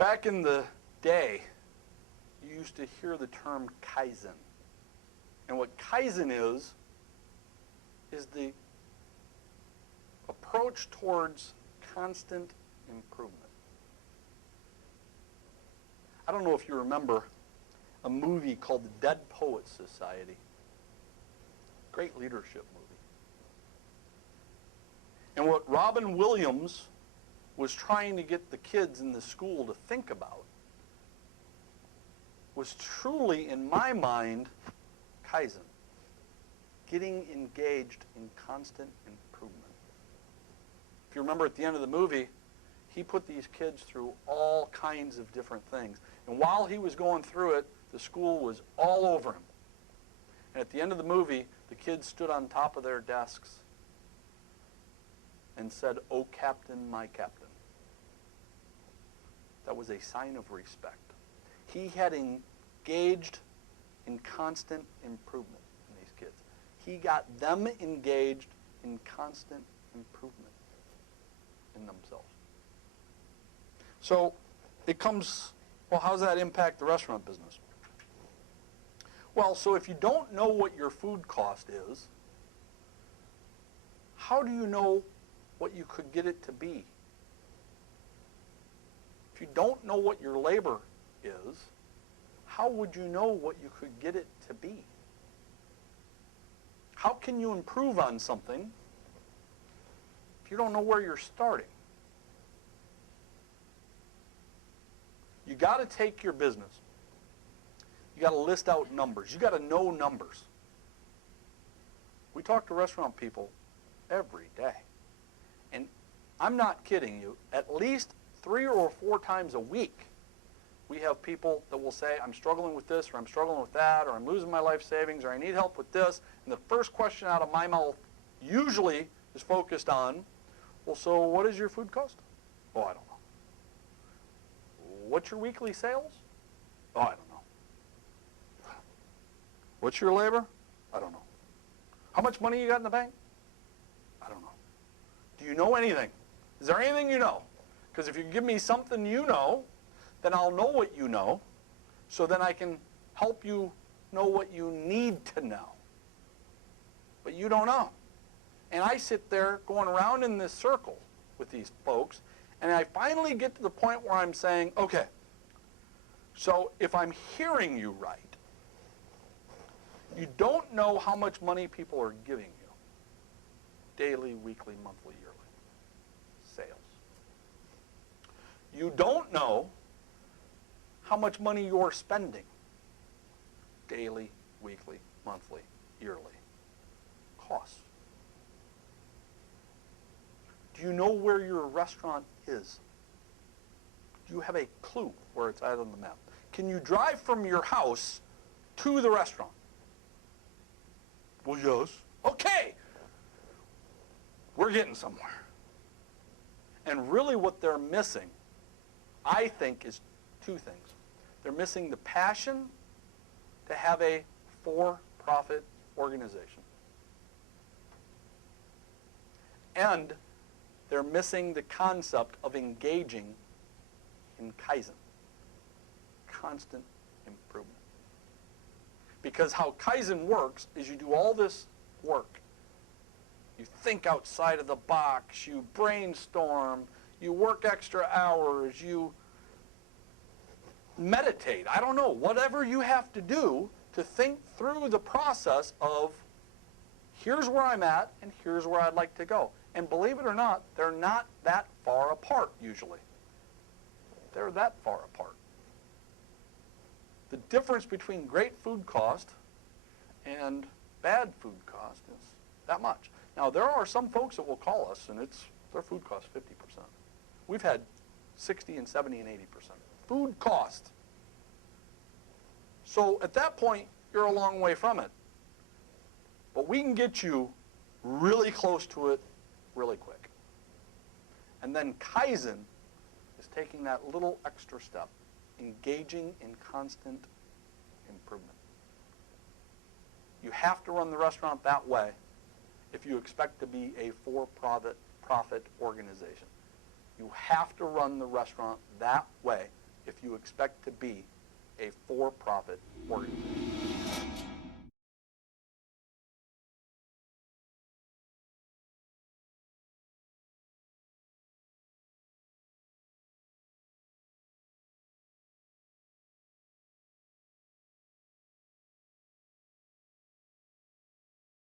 Back in the day, you used to hear the term Kaizen. And what Kaizen is the approach towards constant improvement. I don't know if you remember a movie called The Dead Poets Society. Great leadership movie. And what Robin Williams was trying to get the kids in the school to think about was truly, in my mind, Kaizen. Getting engaged in constant improvement. If you remember at the end of the movie, he put these kids through all kinds of different things. And while he was going through it, the school was all over him. And at the end of the movie, the kids stood on top of their desks and said, "Oh, Captain, my Captain." That was a sign of respect. He had engaged in constant improvement in these kids. He got them engaged in constant improvement in themselves. So it comes, well, how does that impact the restaurant business? Well, so if you don't know what your food cost is, how do you know what you could get it to be? If you don't know what your labor is, how would you know what you could get it to be? How can you improve on something if you don't know where you're starting? You got to take your business. You got to list out numbers. You got to know numbers. We talk to restaurant people every day. And I'm not kidding you, at least 3 or 4 times a week, we have people that will say, "I'm struggling with this," or "I'm struggling with that," or "I'm losing my life savings," or "I need help with this." And the first question out of my mouth usually is focused on, "Well, so what is your food cost?" "Oh, I don't know." "What's your weekly sales?" "Oh, I don't know." "What's your labor?" "I don't know." "How much money you got in the bank?" "I don't know." "Do you know anything? Is there anything you know? Because if you give me something you know, then I'll know what you know, so then I can help you know what you need to know. But you don't know." And I sit there going around in this circle with these folks, and I finally get to the point where I'm saying, okay, so if I'm hearing you right, you don't know how much money people are giving you. Daily, weekly, monthly, yearly. Sales. You don't know how much money you're spending. Daily, weekly, monthly, yearly. Costs. Do you know where your restaurant is? Do you have a clue where it's at on the map? Can you drive from your house to the restaurant? "Well, yes." Okay. We're getting somewhere. And really what they're missing, I think, is 2 things. They're missing the passion to have a for-profit organization. And they're missing the concept of engaging in Kaizen, constant improvement. Because how Kaizen works is you do all this work. You think outside of the box, you brainstorm, you work extra hours, you meditate, I don't know, whatever you have to do to think through the process of here's where I'm at and here's where I'd like to go. And believe it or not, they're not that far apart usually. They're that far apart. The difference between great food cost and bad food cost is that much. Now, there are some folks that will call us and their food cost 50%. We've had 60 and 70 and 80%. Food cost. So at that point, you're a long way from it. But we can get you really close to it really quick. And then Kaizen is taking that little extra step, engaging in constant improvement. You have to run the restaurant that way if you expect to be a for-profit organization. You have to run the restaurant that way if you expect to be a for-profit organization.